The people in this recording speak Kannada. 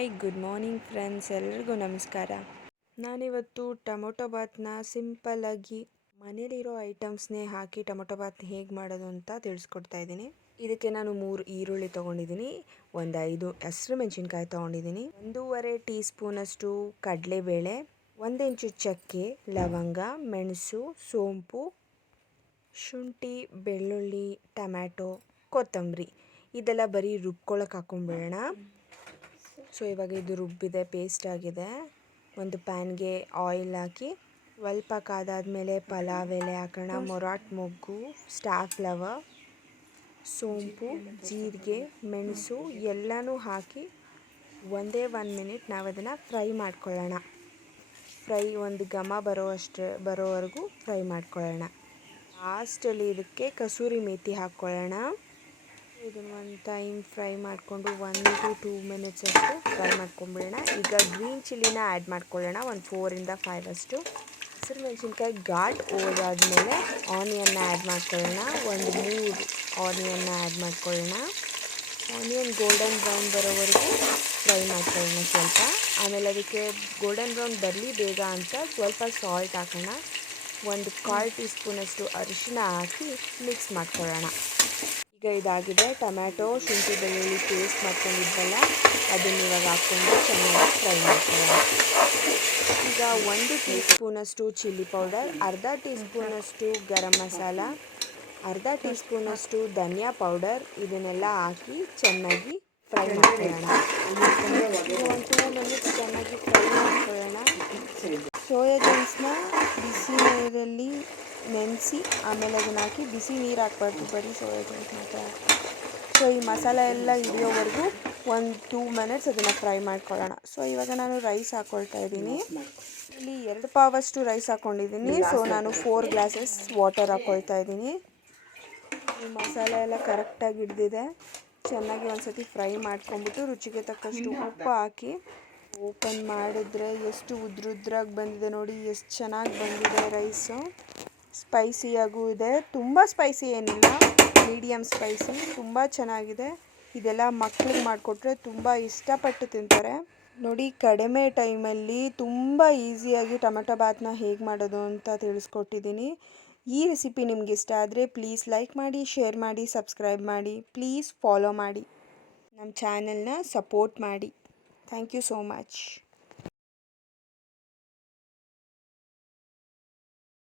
ಹಾಯ್ ಗುಡ್ ಮಾರ್ನಿಂಗ್ ಫ್ರೆಂಡ್ಸ್, ಎಲ್ಲರಿಗೂ ನಮಸ್ಕಾರ. ನಾನಿವತ್ತು ಟೊಮೊಟೊ ಬಾತ್ನ ಸಿಂಪಲ್ಲಾಗಿ ಮನೇಲಿರೋ ಐಟಮ್ಸ್ನೇ ಹಾಕಿ ಟೊಮೊಟೊ ಬಾತ್ ಹೇಗೆ ಮಾಡೋದು ಅಂತ ತಿಳಿಸ್ಕೊಡ್ತಾ ಇದ್ದೀನಿ. ಇದಕ್ಕೆ ನಾನು 3 ಈರುಳ್ಳಿ ತೊಗೊಂಡಿದ್ದೀನಿ, ಒಂದು 5 ಹಸಿರು ಮೆಣಸಿನ್ಕಾಯಿ ತೊಗೊಂಡಿದ್ದೀನಿ, 1.5 ಟೀ ಸ್ಪೂನಷ್ಟು ಕಡಲೆಬೇಳೆ, 1 ಇಂಚು ಚಕ್ಕೆ, ಲವಂಗ, ಮೆಣಸು, ಸೋಂಪು, ಶುಂಠಿ, ಬೆಳ್ಳುಳ್ಳಿ, ಟೊಮ್ಯಾಟೊ, ಕೊತ್ತಂಬರಿ ಇದೆಲ್ಲ ಬರೀ ರುಬ್ಕೊಳ್ಳೋಕೆ ಹಾಕೊಂಡ್ಬಿಡೋಣ. ಸೊ ಇವಾಗ ಇದು ರುಬ್ಬಿದೆ, ಪೇಸ್ಟ್ ಆಗಿದೆ. ಒಂದು ಪ್ಯಾನ್ಗೆ ಆಯಿಲ್ ಹಾಕಿ ಸ್ವಲ್ಪ ಕಾದಾದ್ಮೇಲೆ ಪಲಾವ್ ಎಲೆ ಹಾಕೋಣ, ಮೊರಾಟ್ ಮೊಗ್ಗು, ಸ್ಟಾರ್ ಫ್ಲವರ್, ಸೋಂಪು, ಜೀರಿಗೆ, ಮೆಣಸು ಎಲ್ಲನೂ ಹಾಕಿ ಒಂದೇ 1 ಮಿನಿಟ್ ನಾವು ಅದನ್ನು ಫ್ರೈ ಮಾಡ್ಕೊಳ್ಳೋಣ. ಒಂದು ಘಮ ಬರೋವರೆಗೂ ಫ್ರೈ ಮಾಡ್ಕೊಳ್ಳೋಣ. ಲಾಸ್ಟಲ್ಲಿ ಇದಕ್ಕೆ ಕಸೂರಿ ಮೇಥಿ ಹಾಕ್ಕೊಳ್ಳೋಣ. ಇದನ್ನು ಒಂದು ಟೈಮ್ ಫ್ರೈ ಮಾಡಿಕೊಂಡು 1 to 2 ಮಿನಿಟ್ಸ್ ಅಷ್ಟು ಫ್ರೈ ಮಾಡ್ಕೊಂಬಿಡೋಣ. ಈಗ ಗ್ರೀನ್ ಚಿಲ್ಲಿನ ಆ್ಯಡ್ ಮಾಡ್ಕೊಳ್ಳೋಣ, ಒಂದು 4 ಇಂದ 5 ಅಷ್ಟು. ಹಸಿರು ಮೆಣಸಿನ್ಕಾಯಿ ಘಾಟ್ ಹೋದಾದ್ಮೇಲೆ ಆನಿಯನ್ನ ಆ್ಯಡ್ ಮಾಡ್ಕೊಳ್ಳೋಣ, ಒಂದು 3 ಆನಿಯನ್ನ ಆ್ಯಡ್ ಮಾಡ್ಕೊಳ್ಳೋಣ. ಆನಿಯನ್ ಗೋಲ್ಡನ್ ಬ್ರೌನ್ ಬರೋವರೆಗೂ ಫ್ರೈ ಮಾಡ್ಕೊಳ್ಳೋಣ ಸ್ವಲ್ಪ. ಆಮೇಲೆ ಅದಕ್ಕೆ ಗೋಲ್ಡನ್ ಬ್ರೌನ್ ಬರಲಿ ಬೇಗ ಅಂತ ಸ್ವಲ್ಪ ಸಾಲ್ಟ್ ಹಾಕೋಣ, ಒಂದು 1/4 ಟೀ ಸ್ಪೂನಷ್ಟು ಅರಿಶಿನ ಹಾಕಿ ಮಿಕ್ಸ್ ಮಾಡ್ಕೊಳ್ಳೋಣ. ಈಗ ಇದಾಗಿದೆ. ಟೊಮ್ಯಾಟೊ, ಶುಂಠಿ, ಬೆಳ್ಳುಳ್ಳಿ ಪೇಸ್ಟ್ ಮಾಡ್ಕೊಂಡಿದ್ವಲ್ಲ ಅದನ್ನು ಇವಾಗ ಹಾಕ್ಕೊಂಡು ಚೆನ್ನಾಗಿ ಫ್ರೈ ಮಾಡ್ಕೊಳ್ಳೋಣ. ಈಗ 1 ಟೀ ಸ್ಪೂನಷ್ಟು ಚಿಲ್ಲಿ ಪೌಡರ್, ಅರ್ಧ ಟೀ ಸ್ಪೂನಷ್ಟು ಗರಂ ಮಸಾಲ, ಅರ್ಧ ಟೀ ಸ್ಪೂನಷ್ಟು ಧನಿಯಾ ಪೌಡರ್ ಇದನ್ನೆಲ್ಲ ಹಾಕಿ ಚೆನ್ನಾಗಿ ಫ್ರೈ ಮಾಡ್ಕೊಳ್ಳೋಣ. 1-2 ಮಿನಿಟ್ಸ್ ಚೆನ್ನಾಗಿ ಫ್ರೈ ಮಾಡ್ಕೊಳ್ಳೋಣ. ಸೋಯಾ ಬೀನ್ಸ್ನ ಬಿಸಿ ನೀರಲ್ಲಿ ನೆನೆಸಿ ಆಮೇಲೆ ಅದನ್ನು ಹಾಕಿ, ಬಿಸಿ ನೀರು ಹಾಕ್ಬಾರ್ದು, ಬರೀ ಸೋಯಾ ಬೀನ್ಸ್ ಮಾತ್ರ. ಸೊ ಈ ಮಸಾಲೆ ಎಲ್ಲ ಹಿಡಿಯೋವರೆಗೂ 1-2 ಮಿನಿಟ್ಸ್ ಅದನ್ನು ಫ್ರೈ ಮಾಡ್ಕೊಳ್ಳೋಣ. ಸೊ ಇವಾಗ ನಾನು ರೈಸ್ ಹಾಕ್ಕೊಳ್ತಾ ಇದ್ದೀನಿ. ಇಲ್ಲಿ 2 ಪಾವಷ್ಟು ರೈಸ್ ಹಾಕ್ಕೊಂಡಿದ್ದೀನಿ. ಸೊ ನಾನು 4 ಗ್ಲಾಸಸ್ ವಾಟರ್ ಹಾಕ್ಕೊಳ್ತಾ ಇದ್ದೀನಿ. ಈ ಮಸಾಲೆ ಎಲ್ಲ ಕರೆಕ್ಟಾಗಿ ಹಿಡ್ದಿದೆ. ಚೆನ್ನಾಗಿ ಒಂದು ಸತಿ ಫ್ರೈ ಮಾಡ್ಕೊಂಬಿಟ್ಟು ರುಚಿಗೆ ತಕ್ಕಷ್ಟು ಉಪ್ಪು ಹಾಕಿ ಓಪನ್ ಮಾಡಿದ್ರೆ ಎಷ್ಟು ಉದ್ರಾಗಿ ಬಂದಿದೆ ನೋಡಿ, ಎಷ್ಟು ಚೆನ್ನಾಗಿ ಬಂದಿದೆ ರೈಸು. ಸ್ಪೈಸಿಯಾಗೂ ಇದೆ, ತುಂಬ ಸ್ಪೈಸಿ ಏನಿಲ್ಲ, ಮೀಡಿಯಮ್ ಸ್ಪೈಸಿ, ತುಂಬ ಚೆನ್ನಾಗಿದೆ. ಇದೆಲ್ಲ ಮಕ್ಕಳಿಗೆ ಮಾಡಿಕೊಟ್ರೆ ತುಂಬ ಇಷ್ಟಪಟ್ಟು ತಿಂತಾರೆ. ನೋಡಿ, ಕಡಿಮೆ ಟೈಮಲ್ಲಿ ತುಂಬ ಈಸಿಯಾಗಿ ಟೊಮೆಟೊ ಬಾತ್ನ ಹೇಗೆ ಮಾಡೋದು ಅಂತ ತಿಳಿಸ್ಕೊಟ್ಟಿದ್ದೀನಿ. ಈ ರೆಸಿಪಿ ನಿಮ್ಗೆ ಇಷ್ಟ ಆದರೆ ಪ್ಲೀಸ್ ಲೈಕ್ ಮಾಡಿ, ಶೇರ್ ಮಾಡಿ, ಸಬ್ಸ್ಕ್ರೈಬ್ ಮಾಡಿ, ಪ್ಲೀಸ್ ಫಾಲೋ ಮಾಡಿ, ನಮ್ಮ ಚಾನೆಲ್ನ ಸಪೋರ್ಟ್ ಮಾಡಿ. Thank you so much.